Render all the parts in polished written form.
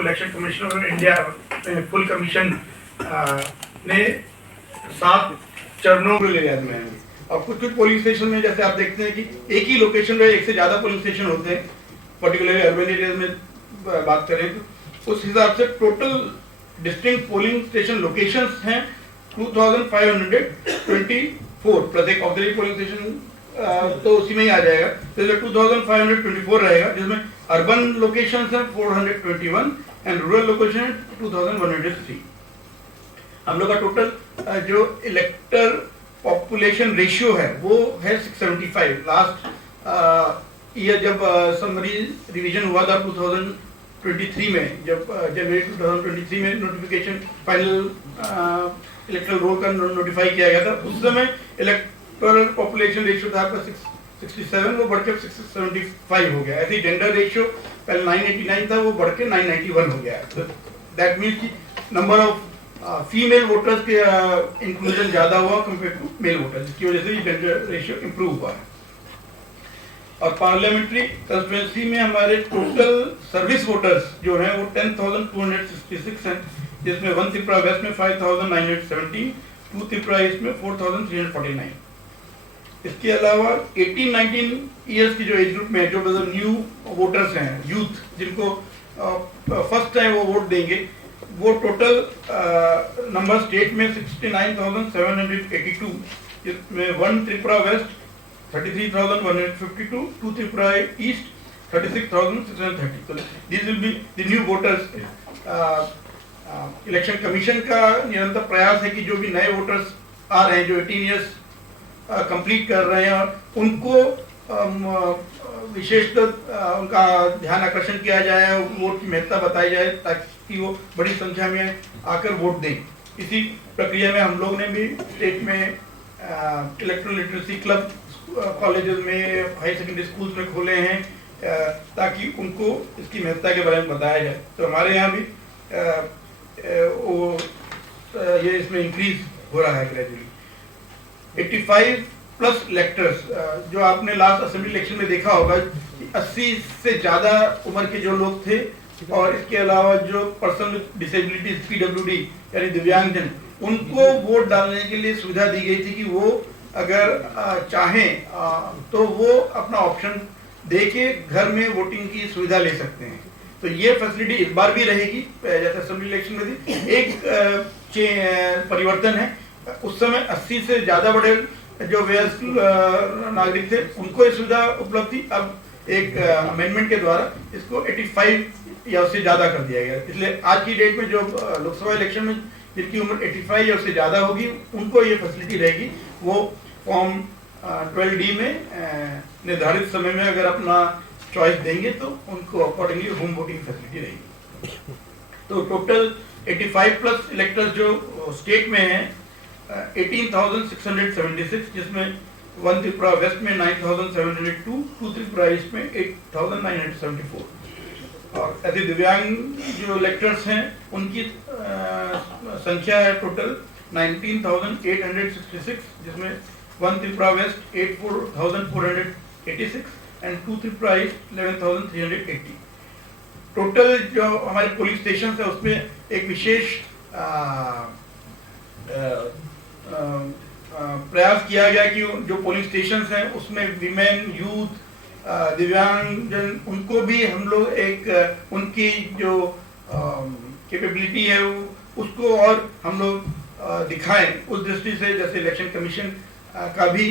Election commission of India full commission ने 7 चरणों को ले लिया है। और कुछ कुछ पोलिंग स्टेशन में जैसे आप देखते हैं कि एक ही लोकेशन में एक से ज्यादा पोलिंग स्टेशन होते हैं, पर्टिकुलरली अर्बन एरियाज में बात करें तो उस हिसाब से total distinct polling station locations हैं 2524 प्लस एक ऑक्सिलरी पोलिंग स्टेशन तो उसी में ही आ जाएगा, तो 2524 रहेगा, जिसमें अर्बन लोकेशंस हैं 421 एंड रूरल लोकेशन 2103। हम लोग का टोटल जो इलेक्टर पॉपुलेशन रेशियो है वो है 675। लास्ट ईयर जब समरी रिवीजन हुआ था 2023 में, जब जनवरी 2023 में नोटिफिकेशन फाइनल इलेक्टरल रोल का नोटिफाई किया गया था, उस समय इलेक्टोरल पॉपुलेशन रेशियो था आपका 667, वो बढ़ के 675 हो गया। ऐसे जेंडर रेशियो पहले 989 था, वो बढ़ के 991 हो गया। तो दैट मीन्स कि नंबर ऑफ फीमेल वोटर्स के इंक्लूजन ज्यादा हुआ कंपेयर टू मेल वोटर्स, जिसकी वजह से ये जेंडर रेशियो इंप्रूव हुआ है। और पार्लियामेंट्री कंस्टिट्यूएंसी में हमारे टोटल सर्विस वोटर्स जो हैं वो 10,266 हैं, जिसमें 1 त्रिपुरा वेस्ट में 5,917, 2 त्रिपुरा ईस्ट में 4,349। इसके अलावा 18-19 ईयर्स की जो एज ग्रुप में जो मतलब न्यू वोटर्स हैं, यूथ जिनको फर्स्ट टाइम वो वोट देंगे, वो टोटल नंबर स्टेट में 69,782, जिसमें 1 त्रिपुरा वेस्ट 33,152, 2 त्रिपुरा ईस्ट 36,630। तो this will be the new voters. Election commission का निरंतर प्रयास है कि जो भी नए वोटर्स आ रहे हैं, जो 18 ईयर्स कंप्लीट कर रहे हैं, और उनको विशेषतः उनका ध्यान आकर्षण किया जाए, वोट की महत्ता बताई जाए ताकि वो बड़ी संख्या में आकर वोट दें। इसी प्रक्रिया में हम लोग ने भी स्टेट में इलेक्ट्रल लिटरेसी क्लब कॉलेजेस में, हाई सेकेंडरी स्कूल्स में खोले हैं ताकि उनको इसकी महत्ता के बारे में बताया जाए। तो हमारे यहाँ भी ये इसमें इंक्रीज हो रहा है ग्रेजुअली। 85 प्लस इलेक्टर्स, जो आपने लास्ट असेंबली इलेक्शन में देखा होगा, 80 से ज्यादा उम्र के जो लोग थे, और इसके अलावा जो पर्सन विद डिसेबिलिटीज PWD यानी दिव्यांगजन, उनको वोट डालने के लिए सुविधा दी गई थी कि वो अगर चाहें तो वो अपना ऑप्शन दे के घर में वोटिंग की सुविधा ले सकते हैं। तो ये फैसिलिटी इस बार भी रहेगी, जैसे असेंबली इलेक्शन में थी। एक परिवर्तन है, उस समय 80 से ज्यादा बड़े जो वयस्क नागरिक थे उनको ये सुविधा उपलब्ध थी, अब एक अमेंडमेंट के द्वारा इसको 85 या उससे ज्यादा कर दिया गया। इसलिए आज की डेट में जो लोकसभा इलेक्शन में जिनकी उम्र 85 या उससे ज्यादा होगी, उनको ये फैसिलिटी रहेगी। वो फॉर्म 12D में निर्धारित समय में अगर अपना चॉइस देंगे तो उनको अकॉर्डिंगली होम वोटिंग फैसिलिटी रहेगी। तो टोटल 85 प्लस इलेक्टर्स जो स्टेट में हैं 18,676, जिसमें 1 त्रिपुरा वेस्ट में 9,702, 2 त्रिपुरा ईस्ट में 8,974। और ऐसे दिव्यांग जो इलेक्टर्स हैं उनकी संख्या है टोटल 19,866, जिसमें 1 Tripura west 8,486 and 2 Tripura east 11,380। Total जो हमारे पोलिंग स्टेशन है उसमें एक विशेष प्रयास किया गया कि जो पोलिंग स्टेशन हैं उसमें विमेन, यूथ, दिव्यांगजन, उनको भी हम लोग एक उनकी जो कैपेबिलिटी है उसको और हम लोग दिखाएं। उस दृष्टि से जैसे इलेक्शन कमीशन का भी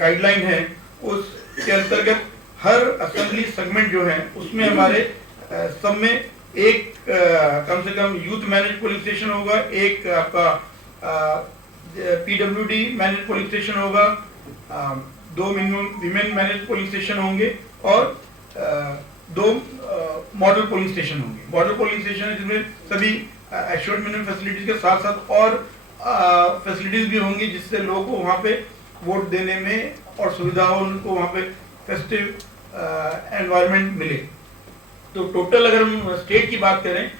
गाइडलाइन है, उसके अंतर्गत हर असेंबली सेगमेंट जो है उसमें हमारे सब में एक कम से कम यूथ मैनेज पोलिंग स्टेशन होगा, एक आपका PWD मैनेज पोलिंग स्टेशन होगा, 2 minimum women manage polling station होंगे, और 2 मॉडल पोलिंग स्टेशन होंगे। मॉडल पोलिंग स्टेशन जिसमें सभी एश्योर्ड मिनिमम फैसिलिटीज के साथ साथ और फैसिलिटीज भी होंगी, जिससे लोगों को वहाँ पे वोट देने में और सुविधा हो, उनको वहाँ पे फेस्टिव एनवायरनमेंट मिले। तो टोटल अगर हम स्टेट की बात करें